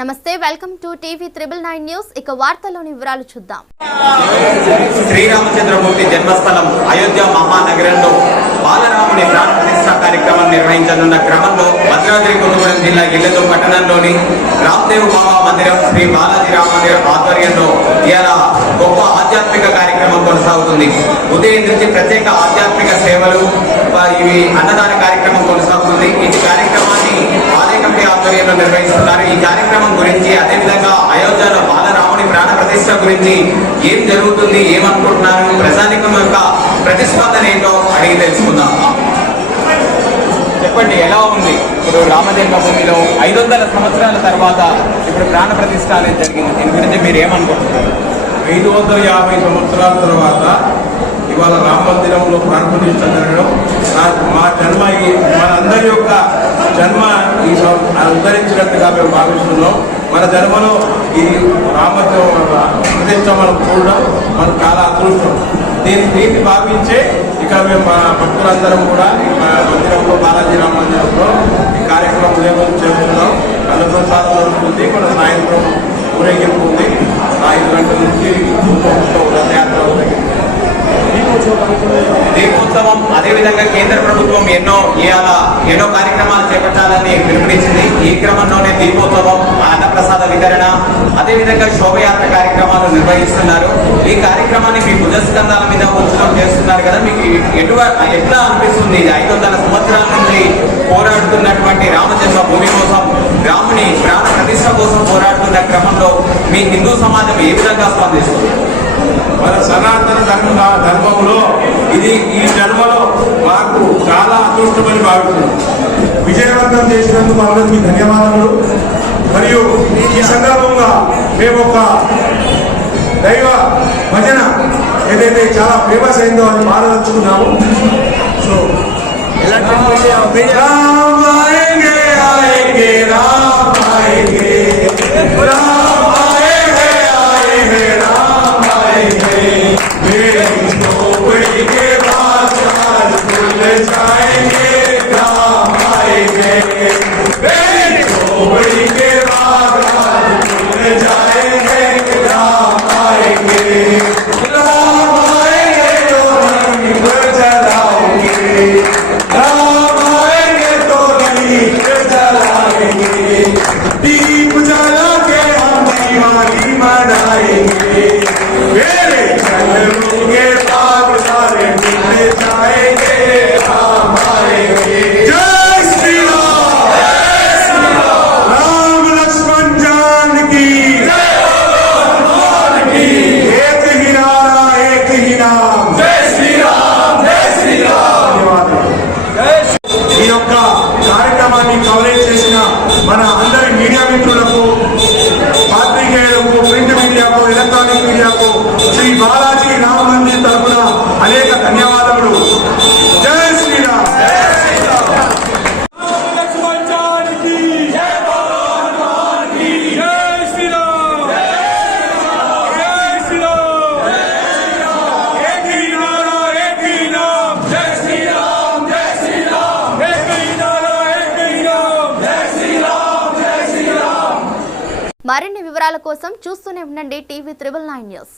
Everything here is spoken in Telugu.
నమస్తే, వెల్కమ్ టు టీవీ 999 న్యూస్. ఇక వార్తల్లోని వివరాలు చూద్దాం. శ్రీరామచంద్రమూర్తి జన్మస్థలం అయోధ్య మహానగరంలో బాలరాముని ప్రాణ ప్రతిష్ఠ కార్యక్రమం నిర్వహించనున్న క్రమంలో భద్రాద్రి కొత్తగూడెం జిల్లా ఇల్లెదు పట్టణంలోని రామ్దేవ్ బాబా మందిరం శ్రీ బాలాజీ రామ మందిరం ఆధ్వర్యంలో ఇలా గొప్ప ఆధ్యాత్మిక కార్యక్రమం కొనసాగుతుంది. ఉదయం నుంచి ప్రత్యేక ఆధ్యాత్మిక సేవలు, ఇవి అన్నదాన కార్యక్రమం కొనసాగుతుంది. ఈ కార్యక్రమాన్ని ఆలయ కమిటీ ఆధ్వర్యంలో నిర్వహిస్తున్నారు. ఈ కార్యక్రమం గురించి, అదేవిధంగా అయోధ్యలో బాలరాముని ప్రాణ ప్రతిష్ఠ గురించి ఏం జరుగుతుంది, ఏమనుకుంటున్నారు, ప్రజానికం యొక్క ప్రతిస్పందన ఏంటో అడిగి తెలుసుకుందాం. చెప్పండి, ఎలా ఉంది ఇప్పుడు రామజన్మభూమిలో 500 సంవత్సరాల తర్వాత ఇప్పుడు ప్రాణ ప్రతిష్ఠ అనేది జరిగింది? దీని గురించి మీరు ఏమనుకుంటున్నారు? 550 సంవత్సరాల తర్వాత ఇవాళ రామ మందిరంలో ప్రాణ ప్రతిష్ఠ జరగడం మా జన్మ, మనందరి యొక్క జన్మ ఈ ఉద్ధరించినట్టుగా మేము భావిస్తున్నాం. మన జన్మలో ఈ రామ ప్రతిష్ఠ మనం చూడడం మనకు చాలా అదృష్టం. దీన్ని భావించే ఇక్కడ మేము భక్తులందరం కూడా ఈ మందిరంలో, బాలాజీ రామ మందిరంలో ఈ కార్యక్రమం ఉదయం చేస్తున్నాం. అన్నప్రసాదం జరుగుతుంది, మన సాయంత్రం ఊరేగింపు ఉంది. 5 గంటల నుంచి రథయాత్ర దీపోత్సవం, అదేవిధంగా కేంద్ర ప్రభుత్వం ఎన్నో కార్యక్రమాలు చేపట్టాలని పిలుపునిచ్చింది. ఈ క్రమంలోనే దీపోత్సవం, అన్నప్రసాద వితరణ, అదేవిధంగా శోభయాత్ర కార్యక్రమాలు నిర్వహిస్తున్నారు. ఈ కార్యక్రమాన్ని మీ భుజస్కంధాల మీద ఉంచడం చేస్తున్నారు కదా, మీకు ఎట్లా అనిపిస్తుంది? 500 సంవత్సరాల నుంచి పోరాడుతున్నటువంటి రామజన్మ భూమి కోసం, రాముని ప్రాణ ప్రతిష్ఠ కోసం పోరాడుతున్న క్రమంలో మీ హిందూ సమాజం ఏ విధంగా స్పందిస్తుంది? మన సనాతన ధర్మంలో ఇది ఈ జన్మలో మాకు చాలా అదృష్టమని భావిస్తున్నాం. విజయవంతం చేసినందుకు అందరికీ ధన్యవాదములు. మరియు ఈ సందర్భంగా మేము ఒక దైవ భజన ఏదైతే చాలా ఫేమస్ అయిందో అని పాడదలుచుకున్నాము. సో మన అందరి మీడియా మిత్రులకు, పాత్రికేయులకు, ప్రింట్ మీడియాకు, ఎలక్ట్రానిక్ మీడియాకు శ్రీ బాలాజీ రామ మందిర్ తరఫున అనేక ధన్యవాదములు. జై శ్రీరామ్. మరిన్ని వివరాల కోసం చూస్తూనే ఉండండి టీవీ 999 న్యూస్.